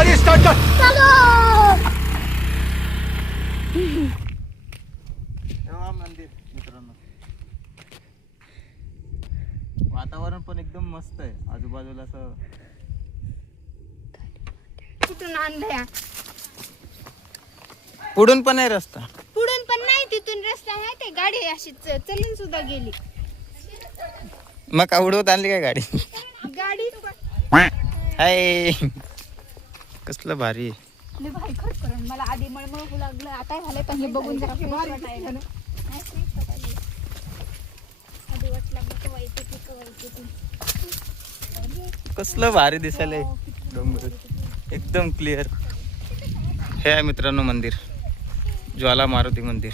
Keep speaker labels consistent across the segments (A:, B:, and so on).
A: गाडी स्टार्ट कर
B: मंदिर मित्रांनो वातावरण पण एकदम मस्त आहे आजूबाजूला असं
C: कुठून आणलंय
B: पुढून पण आहे रस्ता
C: पुढून पण नाही तिथून रस्ता आहे ते गाडी अशी च- चलून सुद्धा गेली
B: मग का उडवत आणली काय गाडी
C: गाडी
B: हाय कसलं भारी आहे.
C: लय भारी खरंच करून मला आधी मळमळ होऊ लागलं आता झालंय पण हे बघून जरा fresh वाटायला लागलं. नाही fresh वाटायला. आधी वाटलं मग केव्हा येते ती, केव्हा येते ती.
B: कसलं भारी दिसायलंय डोंगर एकदम क्लिअर हे आहे मित्रांनो मंदिर ज्वाला मारुती मंदिर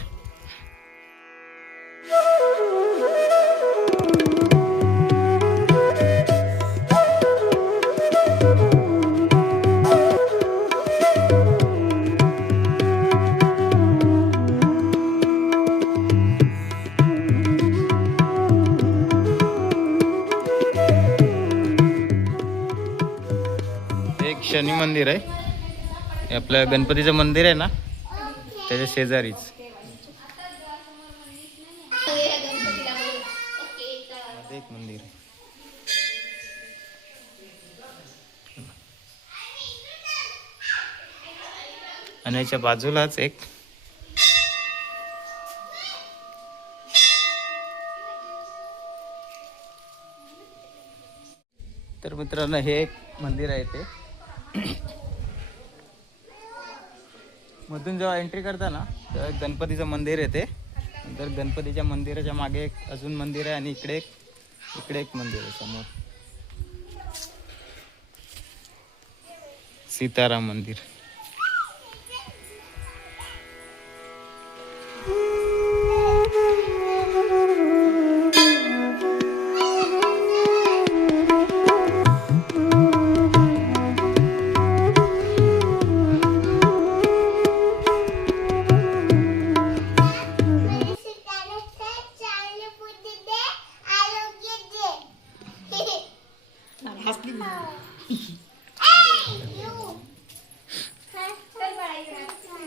B: मंदिर आहे. हे आपलं गणपतीचं मंदिर आहे ना? त्याच्या शेजारीच. एक मंदिर आहे. आणि याच्या बाजूलाच एक तर मित्रांनो हे एक मंदिर आहे ते. मधून जेव्हा एंट्री करता ना तेव्हा एक गणपतीचं मंदिर आहे ते नंतर गणपतीच्या मंदिराच्या मागे एक अजून मंदिर आहे आणि इकडे एक इकडे एक मंदिर आहे समोर. सीताराम मंदिर.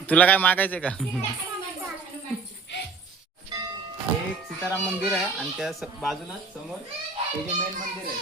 B: तुला काय मागायचंय का? हे एक सीताराम मंदिर आहे आणि त्या स- बाजूला समोर हे जे मेन मंदिर आहे.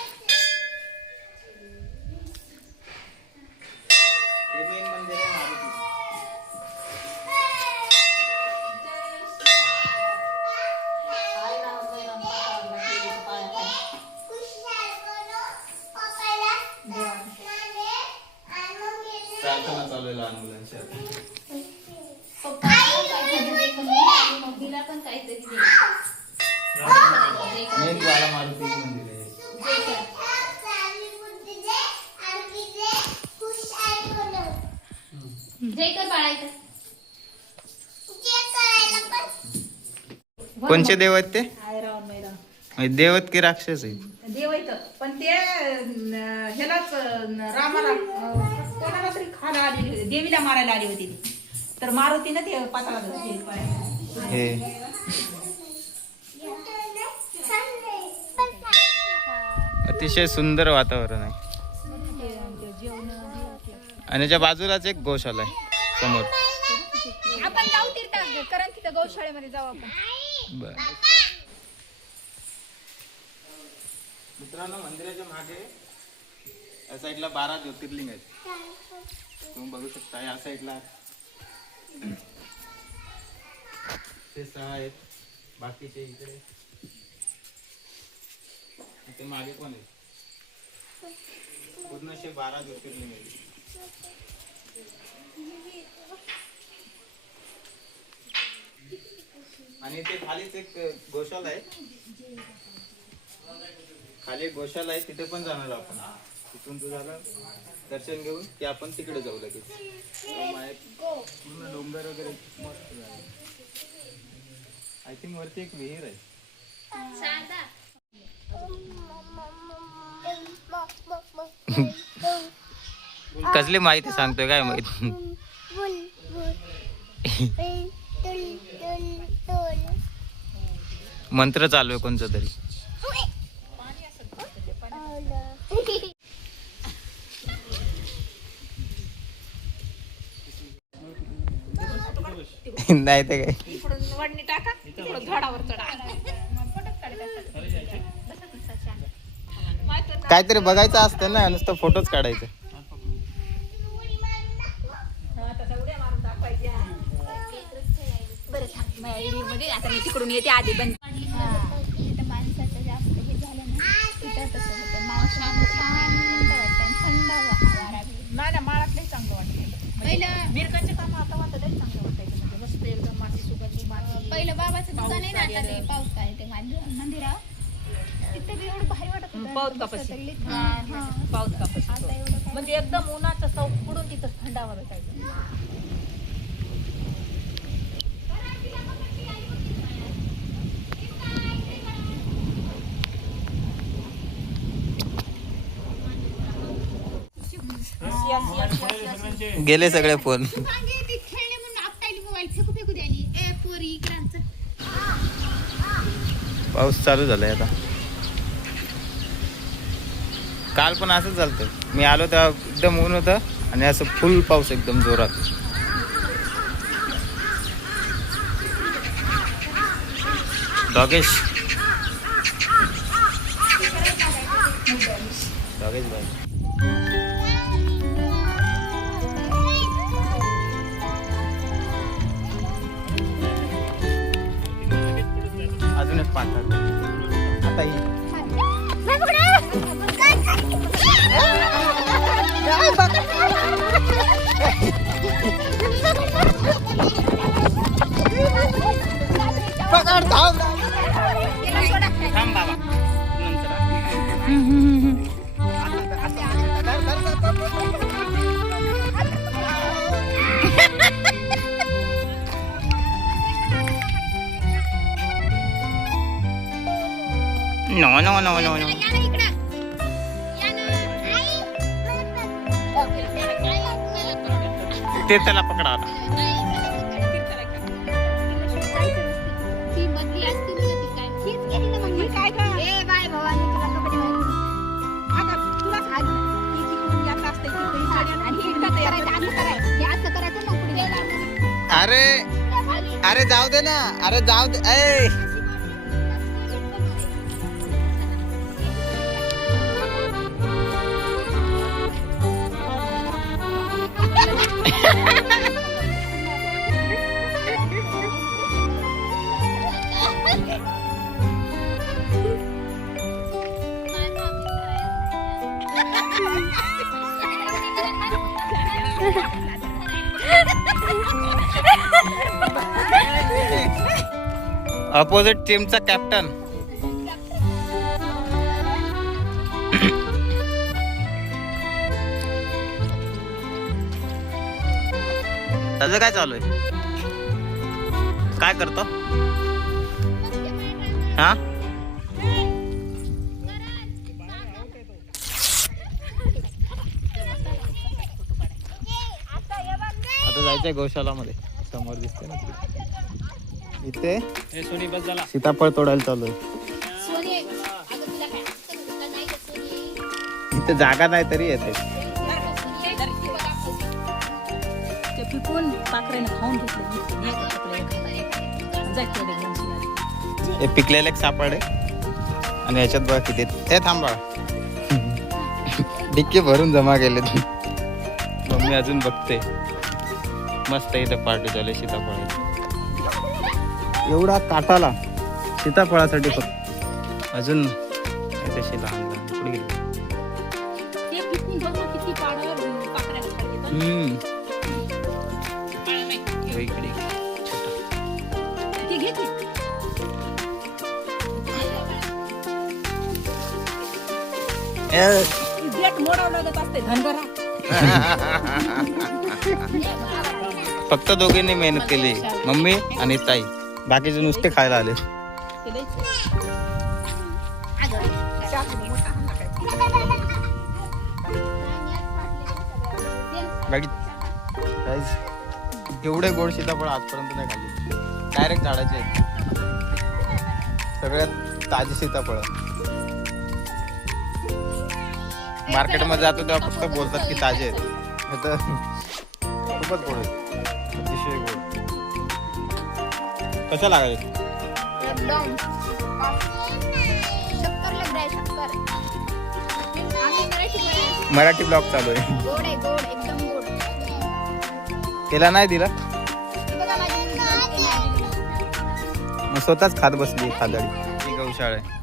B: कोणचे देव आहेत ते? म्हणजे देव आहेत की राक्षस आहेत?
D: देव येतं पण ते ह्यालाच रामाला अं, कोणाला तरी खायला आलेली होती. देवीला मारायला आली होती. ती तर मारुतीनं ते पाताला धरली पायाला.
B: हे. अतिशय सुंदर वातावरण आहे. आणि याच्या बाजूलाच एक गोशाला आहे समोर.
C: आपण जाऊ तीर्थ कारण तिथं गौशाळेमध्ये जाऊ आपण.
B: बर. मित्रांनो मंदिराच्या मागे या साईडला बारा ज्योतिर्लिंग आहेत. तुम्ही बघू शकता या साईडला. ते सहा आहेत. बाकीचे इकडे. ते मागे पण आहेत पूर्ण असे बारा ज्योतिर्लिंग आहेत. आणि ते खालीच एक गोशाला आहे. खाली एक गोशाला आहे तिथे पण जाणार आपण. तिथून तू झालं दर्शन घेऊन की आपण तिकडे जाऊ लगेच. पूर्ण डोंगर वगैरे मस्त आय थिंक वरती एक विहीर आहे. कसली माहिती सांगतोय काय माहिती? मंत्र चालू आहे कोणतं तरी. नाही ते काय. काहीतरी बघायचं असतं ना नुसतं फोटोच काढायचं.
C: मध्ये
D: आता मी तिकडून येते आधी बंद
C: माणसाचं जास्त हे झालं ना तिथं तसं होतं.
D: नाही ना माळातलंही चांगलं वाटतं
C: पहिलं
D: मिरकांचे काम आता वाटत चांगलं वाटायचं म्हणजे मस्त एकदम माती सुगंधी माती
C: पहिलं बाबाचं दुकान आहे ना
D: पाऊस
C: आता ते
D: आलेलं.
C: पाऊस काय ते मंदिरावर तिथं बी एवढं भारी वाटत.
D: पाऊस हा. पाऊस कापस
C: आता एवढं काय
D: म्हणजे एकदम उन्हाचं सौ पुढून तिथं थंडावा भेटायचं
B: गेले सगळे फोन
C: सांगे ते खेळणे म्हणून आपटायली मोबाईल फेकू फेकू द्यायली गेले सगळे फोन.
B: पाऊस चालू झालाय आता. काल पण असंच झालत. मी आलो तेव्हा एकदम ऊन होतं आणि असं फुल पाऊस एकदम जोरात. डॉगेश. डॉगेश भाई no no no no no ते त्याला पकडा आता. अरे अरे जाऊ दे ना अरे जाऊ दे अपोजिट टीमचा कॅप्टन त्याचं काय चालू आहे? काय करतो? हा? आता जायचंय गौशालामध्ये. समोर दिसते ना. इथे सीताफळ तोडायला चालू आहे. इथे जागा नाही तरी येते.
D: पाखरेने खाऊन घेतले.
B: हे पिकलेले एक सापड आहे. आणि याच्यात बघा किती. हे थांबा डिक्की भरून जमा केले मम्मी अजून बघते. मस्त इथं पार्टी झाली सीताफळ. एवढा काटाला सीताफळासाठी फक्त. अजून हे लहान लहान पुढे
D: ते.
B: हम्म. ए,
D: ती देठ मोडावं लागत असते धनगरा.
B: फक्त दोघींनी मेहनत केली मम्मी आणि ताई. बाकीचे नुसते खायला आले. एवढे गोड सीताफळ आजपर्यंत नाही खाल्ली. डायरेक्ट झाडाचे आहेत. सगळ्यात ताजी सीताफळ. मार्केटमध्ये जातो तेव्हा फक्त बोलतात की ताजे आहेत. हे तर खूपच गोड अतिशय गोड. कशा लागायचे
C: एकदम. शक्कर लग रहा है शक्कर. आम्ही मराठी
B: ब्लॉग चालू आहे.
C: गोड आहे गोड एकदम गोड.
B: केला नाही दिला?
C: हे नाही.
B: मग स्वतःच खात बसली खादाडी ही गौशाळा आहे.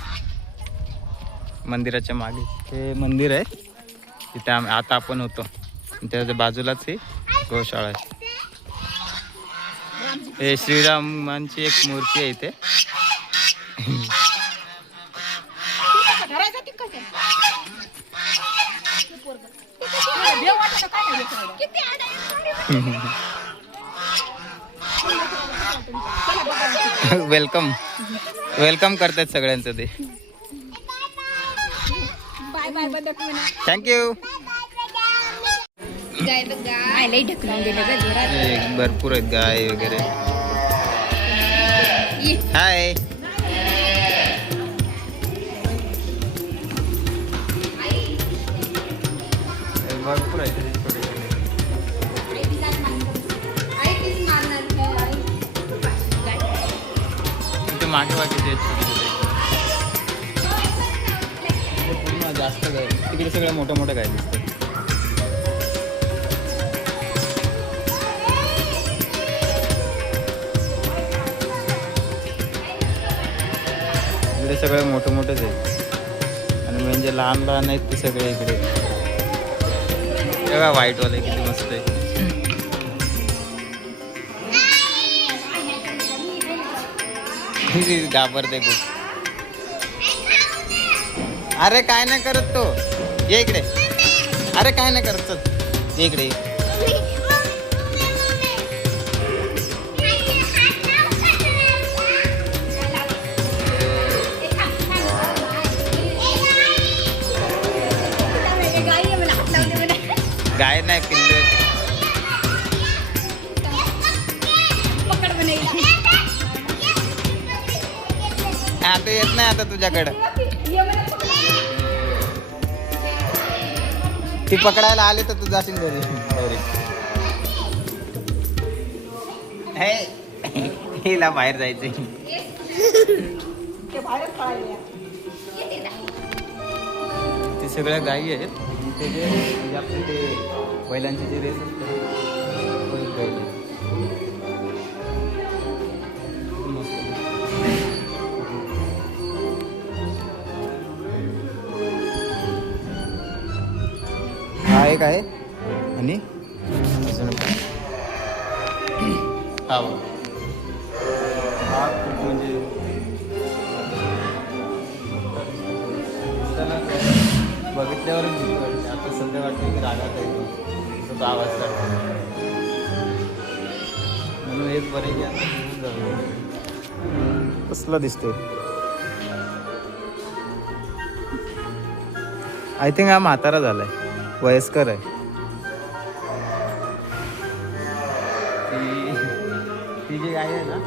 B: मंदिराच्या मागे. हे मंदिर आहे. तिथे आम आता आपण होतो. त्याच्या बाजूलाच ही गौशाळा आहे. हे श्रीरामांची एक मूर्ती आहे इथे? वेलकम वेलकम करतात सगळ्यांचं ते. थँक्यू भरपूर आहेत गाय वगैरे. हाय भरपूर आहेत. तिथे मागे बाकीचे जास्त गाय तिकडे सगळ्या मोठ्या मोठ्या गाय दिसतात इकडे सगळे मोठे मोठेच आहेत आणि म्हणजे लहान लहान आहेत ते सगळे इकडे. बघा व्हाईटवाले किती मस्त आहे. घाबरते खूप. अरे काय नाही करत तो. ये इकडे. अरे काय नाही करत चल. ये इकडे.
C: गाय
B: नाही पिल्लू. आहे.
C: पकड म्हणे. हिला.
B: हा तो येत नाही आता तुझ्याकडं. ती पकडायला आले तर तू जाशील घरी. हे हिला बाहेर जायचंय.
D: ते
B: सगळ्या गायी आहेत. ते जे म्हणजे आपले ते बैलांचे जे रेस असते एक आहे आणि अजून एक म्हणजे बघितल्यावर आता सध्या वाटते की रागात आहे तो. आवाज काढतो. म्हणून हेच बरे जाऊ. कसला दिसतोय? आय थिंक हा म्हातारा झालाय. वयस्कर आहे. ती ती जी गाय आहे ना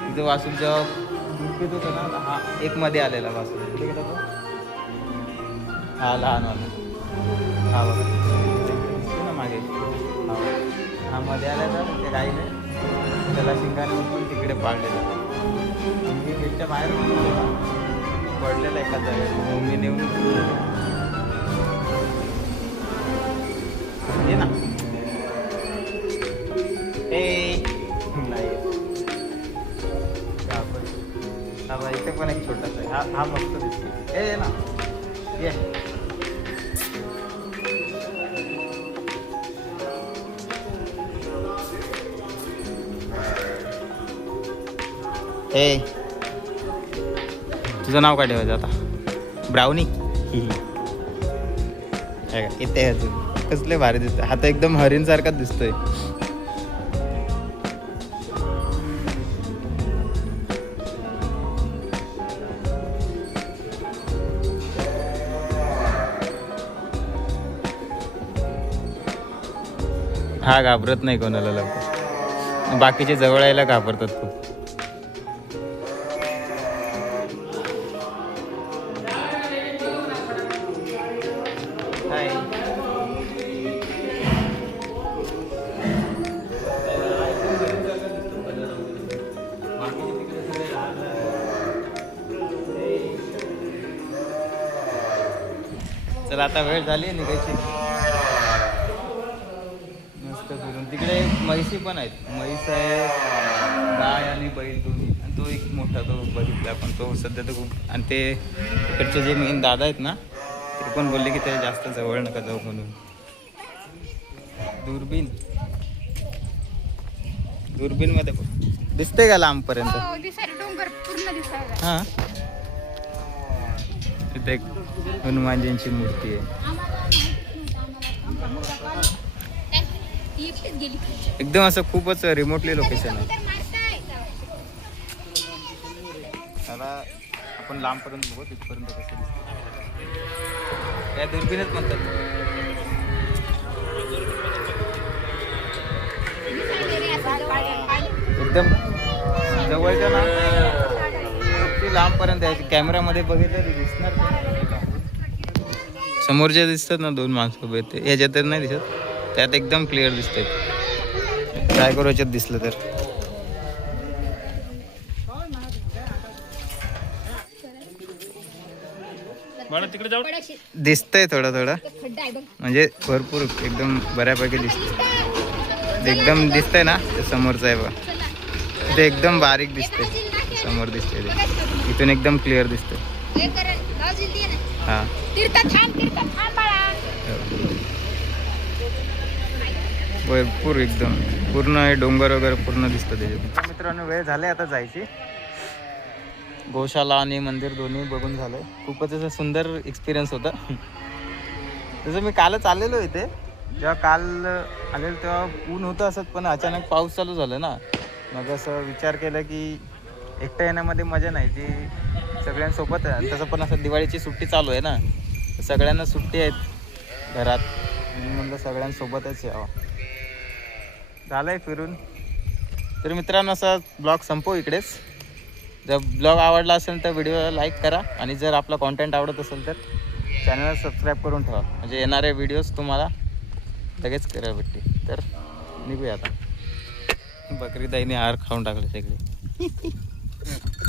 B: तिचं वासून जेव्हा दूध पित होतं ना हा एक मध्ये आलेला वासून कुठे गेला तो? हा लहान वाला. हा बघा. ना मागे. हा. हा मध्ये आला तर त्या गाईने त्याला शिंगाने उचलून तिकडे पाडलेलं मी म्हणजे गेटच्या बाहेर पडलेला एका जागेवर मग मी नेऊन ये ना नाही इथे पण एक छोटासा आहे हा हा मस्त दिसतो ए ना ये ए तुझं नाव काय ठेवायचं आता? ब्राउनी इथे तू? कसले भारी दिसत हात एकदम हरिण सारखाच दिसतोय. हा घाबरत नाही कोणाला लवकर. बाकीचे जवळ यायला घाबरतात खूप. चला आता वेळ झाली निघायची. मस्त फिरून. तिकडे म्हैशी पण आहेत. म्हैस आहे गाय आणि बैल दोन्ही. आणि तो एक मोठा तो बघितला पण तो सध्या तर खूप आणि ते तिकडचे जे मेन दादा आहेत ना ते पण बोलले की ते जास्त जवळ नका जाऊ म्हणून. दुर्बीन दुर्बीन मध्ये दिसते का लांबपर्यंत?
C: हो
B: हा. तिथे एक हनुमानजींची मूर्ती आहे. एकदम असं खूपच रिमोटली लोकेशन आहे. त्याला आपण लांबपर्यंत बघू तिथपर्यंत कसं दिसतं या म्हणतात. एकदम जवळच्या ना लांबपर्यंत आहे. कॅमेरामध्ये बघितलं समोर जे दिसतात ना दोन माणसं उभे ते ह्याच्यात तर नाही दिसत. त्यात एकदम क्लिअर दिसतंय. काय करू याच्यात दिसलं तर? दिसतंय थोडं थोडं.
C: खड्डा आहे बघ.
B: म्हणजे भरपूर एकदम बऱ्यापैकी दिसतंय. एकदम दिसतंय ना? ते समोरचं आहे बघ. ते एकदम बारीक दिसतंय. समोर दिसतंय ते. इथून एकदम क्लिअर दिसतंय.
C: हे. कर गावजील दे ना तीर्थ थांब तीर्थ थांब बाळा
B: भरपूर एकदम. पूर्ण हे डोंगर वगैरे पूर्ण दिसतं मित्रांनो वेळ झाले आता जायची. गोशाला आणि मंदिर दोन्ही बघून झालं खूपच असं सुंदर एक्सपिरियन्स होता. तसं मी कालच आलेलो इथे. जेव्हा काल आलेलो तेव्हा ऊन होतं असत पण अचानक पाऊस चालू झाला ना. मग असं विचार केला की एकटं येण्यामध्ये मजा नाही जी सगळ्यांसोबत आहे. तसं पण असं दिवाळीची सुट्टी चालू आहे ना. सगळ्यांना सुट्टी आहेत घरात. म्हणलं सगळ्यांसोबतच यावं. झालंय फिरून. तर मित्रांनो असा ब्लॉग संपव इकडेच. जर ब्लॉग आवडला असेल तर व्हिडिओला लाईक करा आणि जर आपला कॉन्टेंट आवडत असेल तर चॅनलला सबस्क्राईब करून ठेवा. म्हणजे येणारे व्हिडिओज तुम्हाला लगेच करा भेटतील. तर निघूया आता. बकरी दहीने हार खाऊन टाकले सगळे. Yeah.